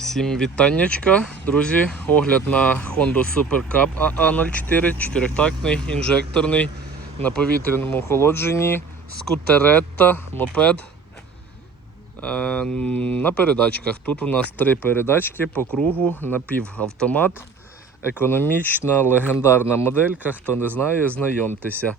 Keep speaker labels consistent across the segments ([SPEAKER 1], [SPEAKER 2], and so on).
[SPEAKER 1] Всім вітаннячка, друзі. Огляд на Honda Super Cup AA04, чотирьохтактний, інжекторний, на повітряному охолодженні, скутеретта, мопед. Е, на передачках. Тут у нас три передачки по кругу, напівавтомат. Економічна, легендарна моделька. Хто не знає, знайомтеся.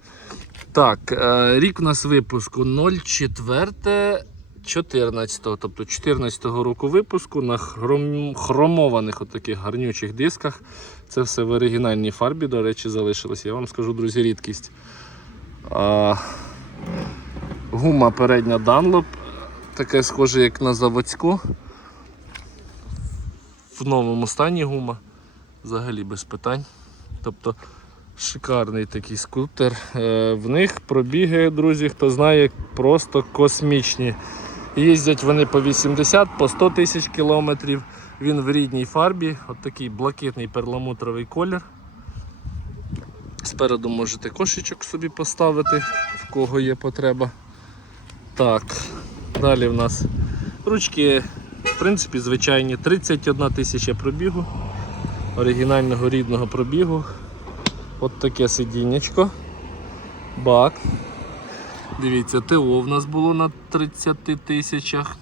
[SPEAKER 1] Так, е, рік у нас випуску 04 14-го, тобто 14-го року випуску на хром... хромованих отаких гарнючих дисках. Це все в оригінальній фарбі, до речі, залишилось. Я вам скажу, друзі, рідкість. А... Гума передня Dunlop, таке схоже, як на заводську. В новому стані гума. Взагалі без питань. Тобто шикарний такий скутер. Е, В них пробіги, друзі, хто знає, просто космічні. Їздять вони по 80, по 100 тисяч кілометрів. Він в рідній фарбі, от такий блакитний перламутровий колір. Спереду можете кошечок собі поставити, в кого є потреба. Так, далі в нас ручки, в принципі, звичайні, 31 тисяча пробігу, оригінального рідного пробігу. От таке сидіннячко, бак. Дивіться, ТО в нас було на 30 тисячах.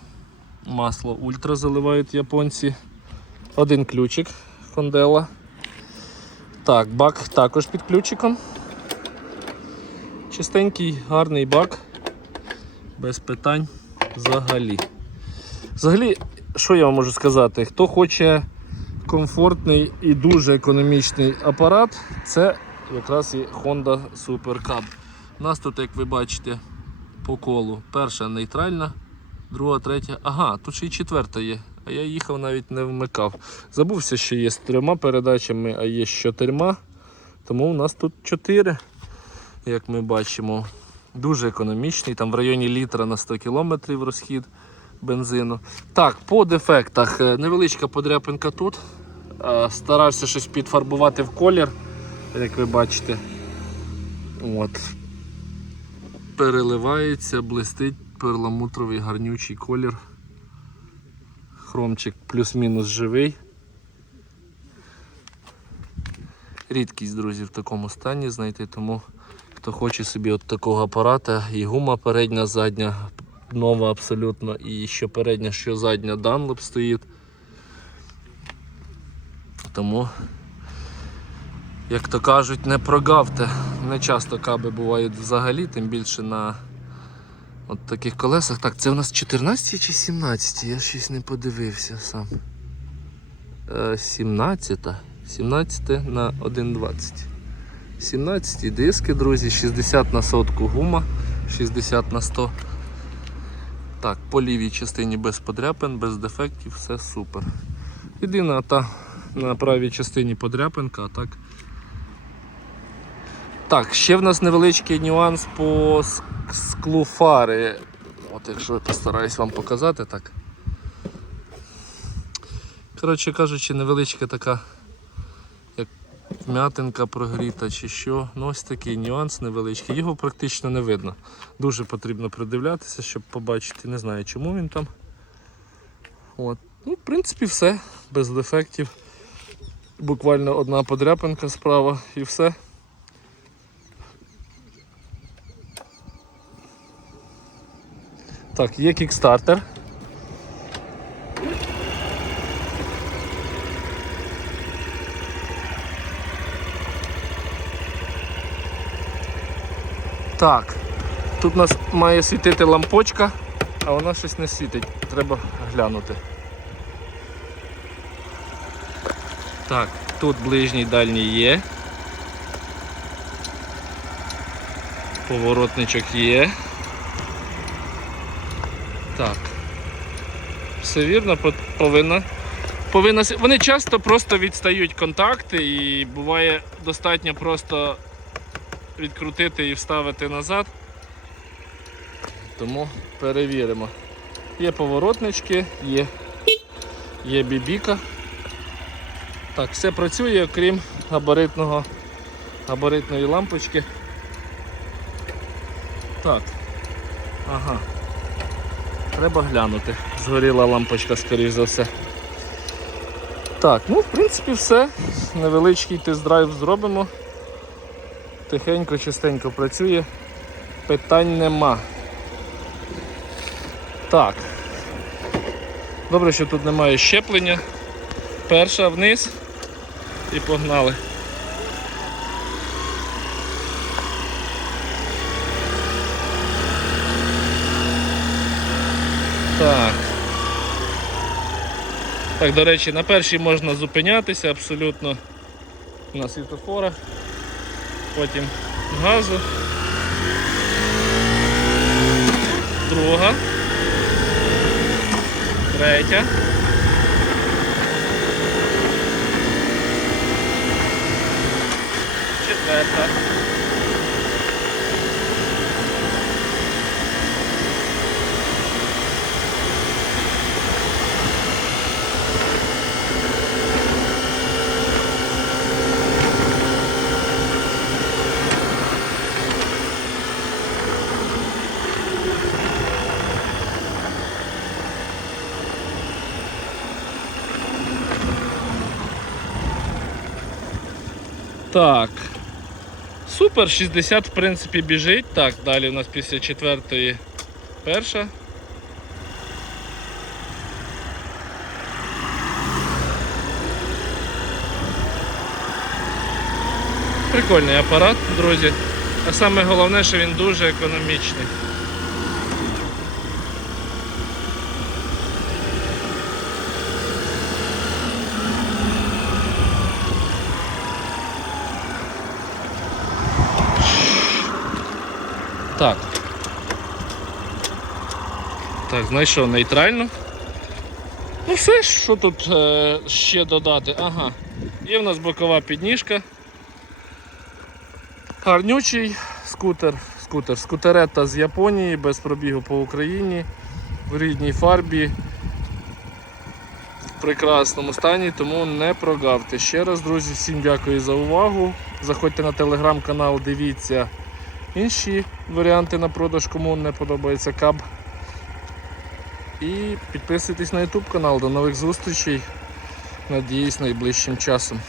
[SPEAKER 1] Масло ультра заливають японці. Один ключик Фондела. Так, бак також під ключиком. Чистенький, гарний бак. Без питань взагалі. Взагалі, що я вам можу сказати? Хто хоче комфортний і дуже економічний апарат, це якраз і Honda Super Cub. У нас тут, як ви бачите, по колу перша нейтральна, друга, третя. Ага, тут ще й четверта є. А я їхав навіть не вмикав. Забувся, що є з трьома передачами, а є з чотирма. Тому у нас тут чотири, як ми бачимо. Дуже економічний, там в районі літра на 100 км розхід бензину. Так, по дефектах е, невеличка подряпинка тут. Е, Старався щось підфарбувати в колір, як ви бачите. От. Переливається, блистить перламутровий гарнючий колір. Хромчик плюс-мінус живий. Рідкість, друзі, в такому стані знайти, тому хто хоче собі от такого апарата, і гума передня, задня, нова абсолютно, і що передня, що задня Dunlop стоїть. Тому, як то кажуть, не прогавте. Не часто каби бувають взагалі, тим більше на от таких колесах. Так, це у нас 14 чи 17? Я щось не подивився сам. Е, 17. 17 на 1,20. 17 диски, друзі, 60 на сотку гума, 60 на 100. Так, по лівій частині без подряпин, без дефектів, все супер. Єдина та на правій частині подряпинка, а так. Так, ще в нас невеличкий нюанс по ск- склу фари. От якщо я постараюсь вам показати так. Коротше кажучи, невеличка така як вмятинка прогріта чи що. Ну ось такий нюанс невеличкий. Його практично не видно. Дуже потрібно придивлятися, щоб побачити. Не знаю чому він там. От. Ну, в принципі, все, без дефектів. Буквально одна подряпинка справа і все. Так, є кікстартер. Так, тут у нас має світити лампочка, а вона щось не світить. Треба глянути. Так, тут ближній дальній є. Поворотничок є. Так. Все вірно, повинна. Повинна. Вони часто просто відстають контакти і буває достатньо просто відкрутити і вставити назад. Тому перевіримо. Є поворотнички, є, є бібіка. Так, все працює, окрім габаритного, габаритної лампочки. Так. Ага. Треба глянути. Згоріла лампочка, скоріш за все. Так, ну в принципі все. Невеличкий тест-драйв зробимо. Тихенько, чистенько працює. Питань нема. Так. Добре, що тут немає щеплення. Перша вниз і погнали. Так. Так, до речі, на першій можна зупинятися абсолютно на світофорах. Потім газу. Друга. Третя. Четверта. Так. Супер, 60 в принципі біжить. Так, далі у нас після четвертої перша. Прикольний апарат, друзі. А саме головне, що він дуже економічний. Так. Так, знайшов нейтрально. Ну все, що тут е, ще додати? Ага. Є в нас бокова підніжка. Гарнючий скутер, скутер, скутерета з Японії, без пробігу по Україні, в рідній фарбі, в прекрасному стані, тому не прогавте. Ще раз, друзі, всім дякую за увагу. Заходьте на телеграм-канал, дивіться інші варіанти на продаж, кому не подобається каб. І підписуйтесь на YouTube канал. До нових зустрічей. Надіюсь, найближчим часом.